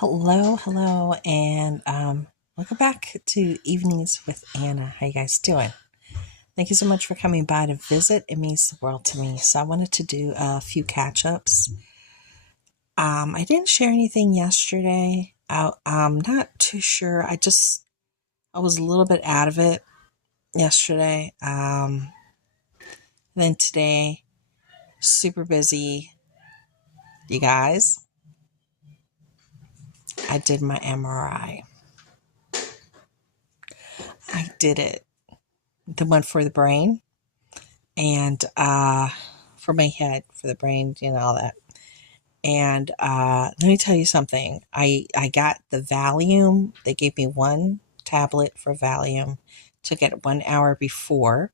Hello, and welcome back to Evenings with Anna. How you guys doing? Thank you so much for coming by to visit. It means the world to me. So I wanted to do a few catch-ups. I didn't share anything yesterday. I'm not too sure. I was a little bit out of it yesterday. Then today, super busy. You guys, I did my MRI. I did it. The one for the brain and for my head, for the brain, all that. And let me tell you something. I got the Valium. They gave me one tablet for Valium. Took it 1 hour before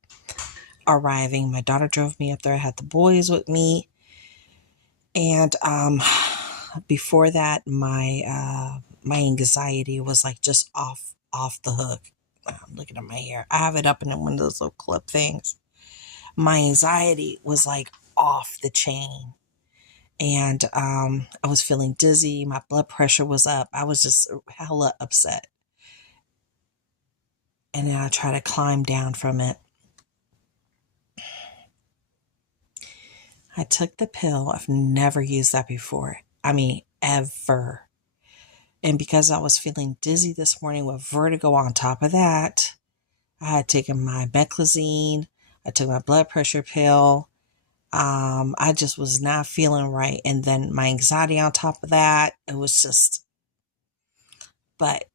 arriving. My daughter drove me up there. I had the boys with me. And before that, my anxiety was like just off the hook. I'm looking at my hair. I have it up in one of those little clip things. My anxiety was like off the chain. And I was feeling dizzy. My blood pressure was up. I was just hella upset. And then I tried to climb down from it. I took the pill. I've never used that before. I mean, ever. And because I was feeling dizzy this morning with vertigo on top of that, I had taken my Beclizine. I took my blood pressure pill. I just was not feeling right. And then my anxiety on top of that, it was just, but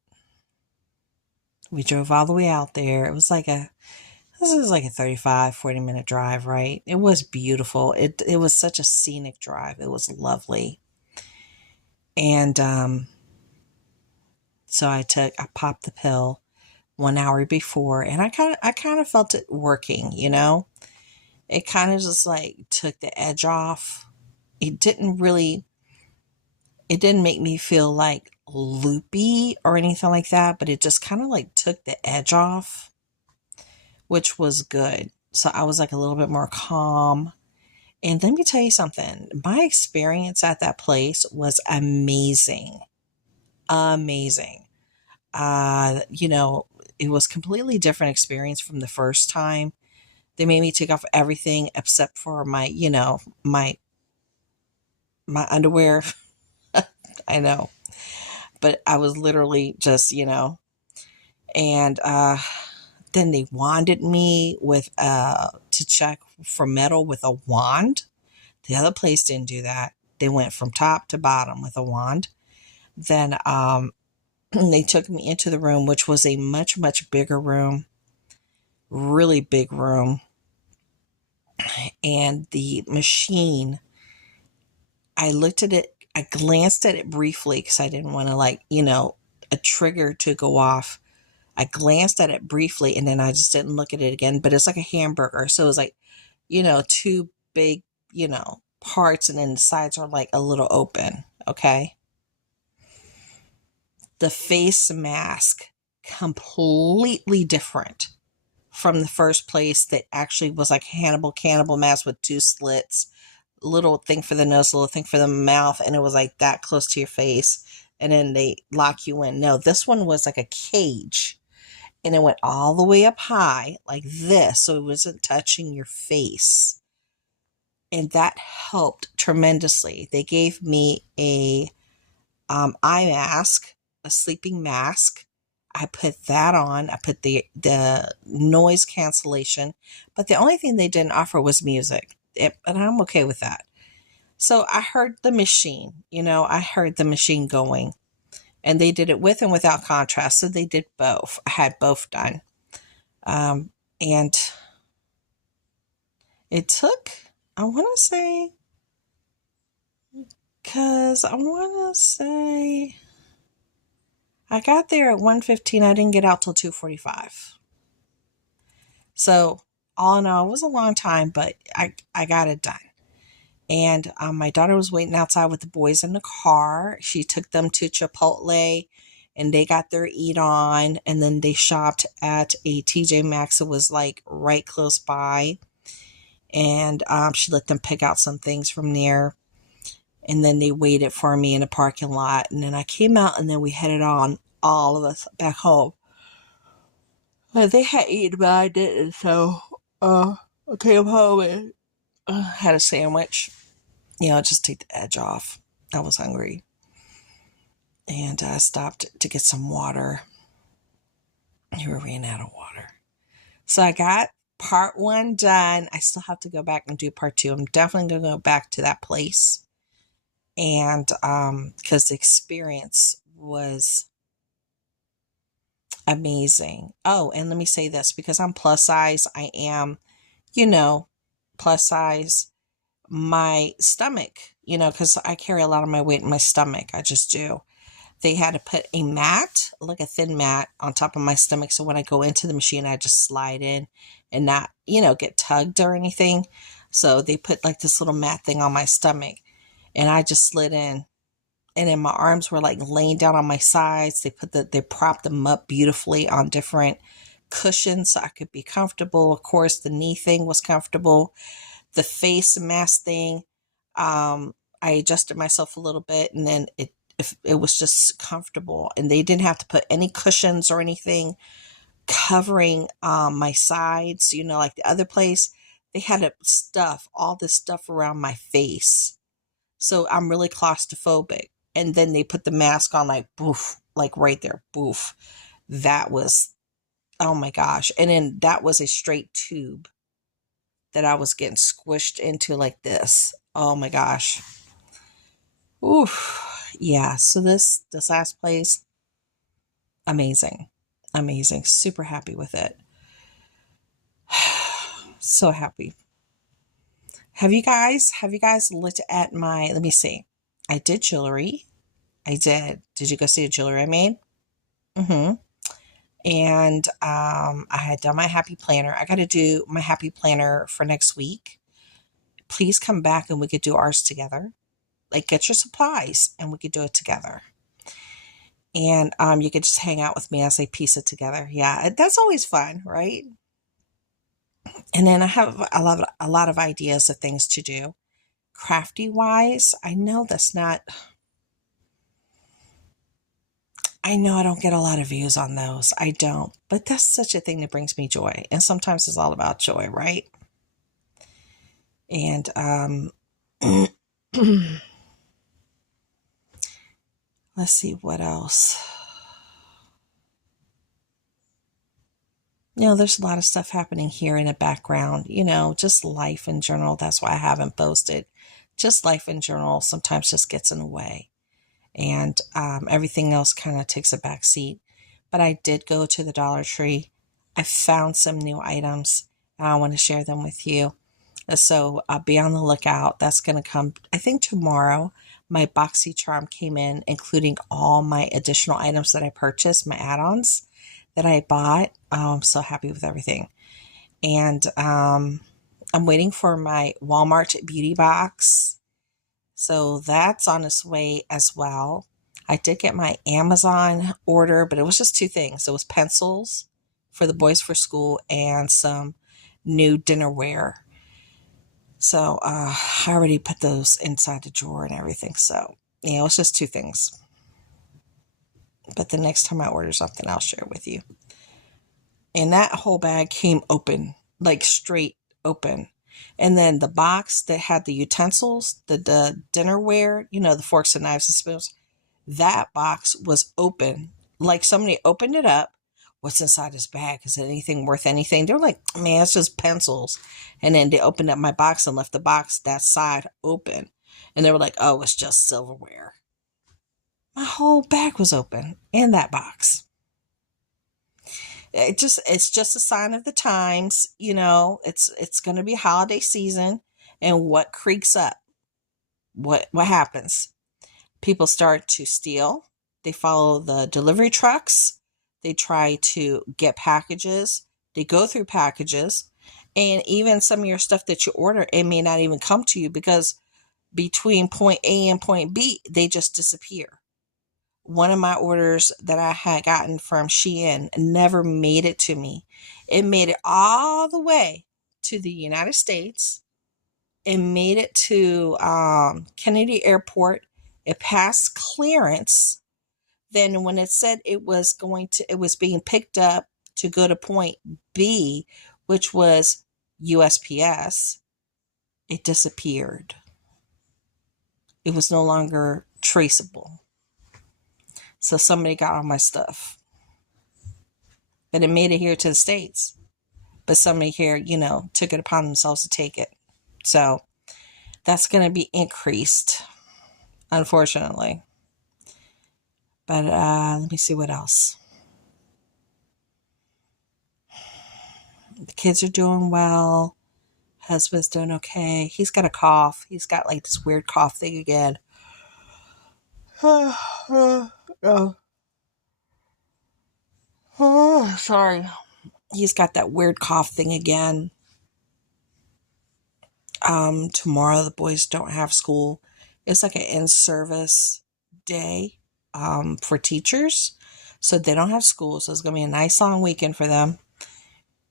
we drove all the way out there. This is like a 35, 40-minute drive, right? It was beautiful. It was such a scenic drive. It was lovely. And, so I popped the pill 1 hour before and I kind of felt it working, It kind of just like took the edge off. It didn't make me feel like loopy or anything like that, but it just kind of like took the edge off, which was good. So I was like a little bit more calm. And let me tell you something. My experience at that place was amazing. Amazing. It was completely different experience from the first time. They made me take off everything except for my underwear. I know. But I was literally just, and then they wanded me with to check for metal with a wand. The other place didn't do that. They went from top to bottom with a wand. Then they took me into the room, which was a much, much bigger room, really big room. And the machine, I looked at it, I glanced at it briefly because I didn't want to a trigger to go off. I glanced at it briefly and then I just didn't look at it again, but it's like a hamburger. So it was like, two big, parts and then the sides are like a little open. Okay. The face mask, completely different from the first place that actually was like cannibal mask with two slits, little thing for the nose, little thing for the mouth, and it was like that close to your face, and then they lock you in. No, this one was like a cage, and it went all the way up high like this, so it wasn't touching your face, and that helped tremendously. They gave me a eye mask, a sleeping mask. I put that on. I put the noise cancellation, but the only thing they didn't offer was music, and I'm okay with that. So I heard the machine, I heard the machine going, and they did it with and without contrast. So they did both. I had both done. And it took, I want to say, I got there at 1:15. I didn't get out till 2:45. So all in all, it was a long time, but I got it done. And my daughter was waiting outside with the boys in the car. She took them to Chipotle and they got their eat on. And then they shopped at a TJ Maxx that was like right close by. And she let them pick out some things from there. And then they waited for me in the parking lot. And then I came out, and then we headed on, all of us, back home. They had eaten, but I didn't. So I came home and had a sandwich. Just take the edge off. I was hungry. And I stopped to get some water. We ran out of water. So I got part 1 done. I still have to go back and do part 2. I'm definitely going to go back to that place. And because the experience was amazing. Oh, and let me say this, because I'm plus size, I am, plus size. My stomach, because I carry a lot of my weight in my stomach. I just do. They had to put a mat, like a thin mat, on top of my stomach. So when I go into the machine, I just slide in and not, get tugged or anything. So they put like this little mat thing on my stomach, and I just slid in. And then my arms were like laying down on my sides. They propped them up beautifully on different cushions so I could be comfortable. Of course, the knee thing was comfortable. The face mask thing, I adjusted myself a little bit, and then it was just comfortable. And they didn't have to put any cushions or anything covering my sides, like the other place. They had to stuff all this stuff around my face. So I'm really claustrophobic. And then they put the mask on, like, boof, like right there, boof. That was, oh my gosh. And then that was a straight tube that I was getting squished into like this. Oh my gosh. Oof. Yeah. So this last place, amazing. Amazing. Super happy with it. So happy. Have you guys looked at let me see. I did jewelry. I did. Did you go see the jewelry I made? Mm-hmm. And I had done my happy planner. I got to do my happy planner for next week. Please come back and we could do ours together. Like, get your supplies and we could do it together. And you could just hang out with me as I piece it together. Yeah, that's always fun, right? And then I have a lot of ideas of things to do. Crafty wise, I know I know I don't get a lot of views on those. I don't. But that's such a thing that brings me joy. And sometimes it's all about joy, right? And let's see what else. There's a lot of stuff happening here in the background, just life in general. That's why I haven't posted. Just life in general sometimes just gets in the way. And everything else kind of takes a back seat. But I did go to the Dollar Tree. I found some new items, and I want to share them with you. So be on the lookout. That's going to come, I think, tomorrow. My BoxyCharm came in, including all my additional items that I purchased, my add-ons that I bought. I'm so happy with everything. And I'm waiting for my Walmart beauty box. So that's on its way as well. I did get my Amazon order, but it was just 2 things. It was pencils for the boys for school and some new dinnerware. So I already put those inside the drawer and everything. So, it was just 2 things. But the next time I order something, I'll share with you. And that whole bag came open, like straight open. And then the box that had the utensils, the dinnerware, the forks and knives and spoons, that box was open. Like somebody opened it up. What's inside this bag? Is it anything worth anything? They're like, man, it's just pencils. And then they opened up my box and left the box, that side, open. And they were like, oh, it's just silverware. My whole bag was open in that box. It's just a sign of the times, it's going to be holiday season, and what creaks up? What happens? People start to steal. They follow the delivery trucks. They try to get packages. They go through packages, and even some of your stuff that you order, it may not even come to you because between point A and point B, they just disappear. One of my orders that I had gotten from Shein never made it to me. It made it all the way to the United States. It made it to Kennedy Airport. It passed clearance. Then when it said it was being picked up to go to point B, which was USPS, it disappeared. It was no longer traceable. So somebody got all my stuff. But it made it here to the States. But somebody here, took it upon themselves to take it. So that's going to be increased, unfortunately. But let me see what else. The kids are doing well. Husband's doing okay. He's got a cough. He's got like this weird cough thing again. Sorry. He's got that weird cough thing again. Tomorrow the boys don't have school. It's like an in-service day for teachers. So they don't have school. So it's going to be a nice long weekend for them.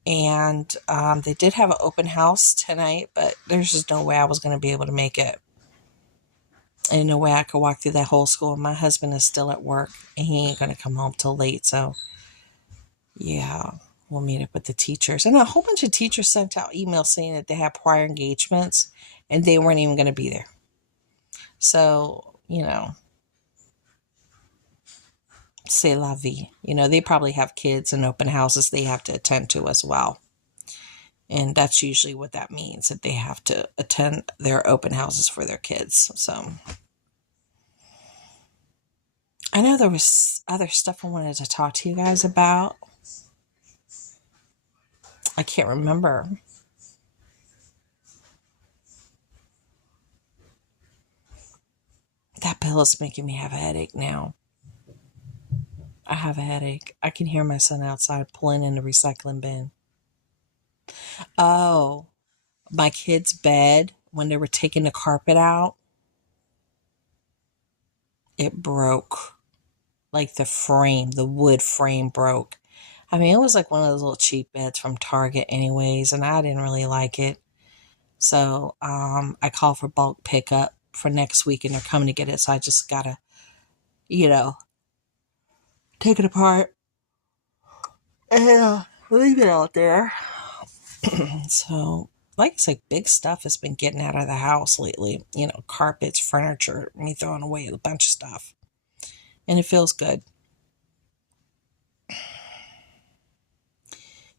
And they did have an open house tonight, but there's just no way I was going to be able to make it. And no way I could walk through that whole school. My husband is still at work, and he ain't going to come home till late. So, yeah, we'll meet up with the teachers. And a whole bunch of teachers sent out emails saying that they had prior engagements, and they weren't even going to be there. So, c'est la vie. They probably have kids and open houses they have to attend to as well. And that's usually what that means, that they have to attend their open houses for their kids. So I know there was other stuff I wanted to talk to you guys about. I can't remember. That pill is making me have a headache now. I have a headache. I can hear my son outside pulling in the recycling bin. Oh, my kid's bed, when they were taking the carpet out, it broke. Like the wood frame broke. I mean, it was like one of those little cheap beds from Target anyways, and I didn't really like it. So I called for bulk pickup for next week, and they're coming to get it. So I just gotta, take it apart and leave it out there. So, like I say, big stuff has been getting out of the house lately. Carpets, furniture, me throwing away a bunch of stuff. And it feels good.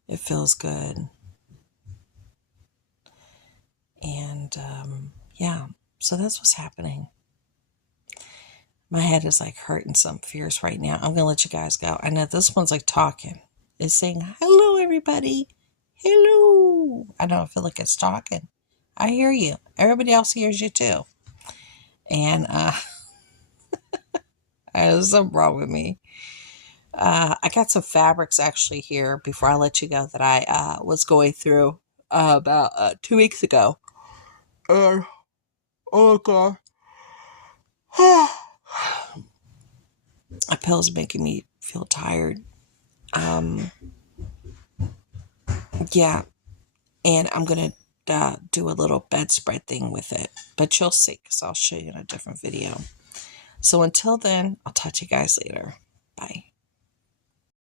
It feels good. And, yeah, so that's what's happening. My head is like hurting some fierce right now. I'm going to let you guys go. I know this one's like talking. It's saying, hello, everybody. Hello. I don't feel like it's talking. I hear you. Everybody else hears you too. And there's something wrong with me. I got some fabrics actually here before I let you go that I was going through about 2 weeks ago. And oh god, my pill's making me feel tired. Yeah, and I'm gonna do a little bedspread thing with it, but you'll see because I'll show you in a different video. So until then, I'll talk to you guys later. Bye.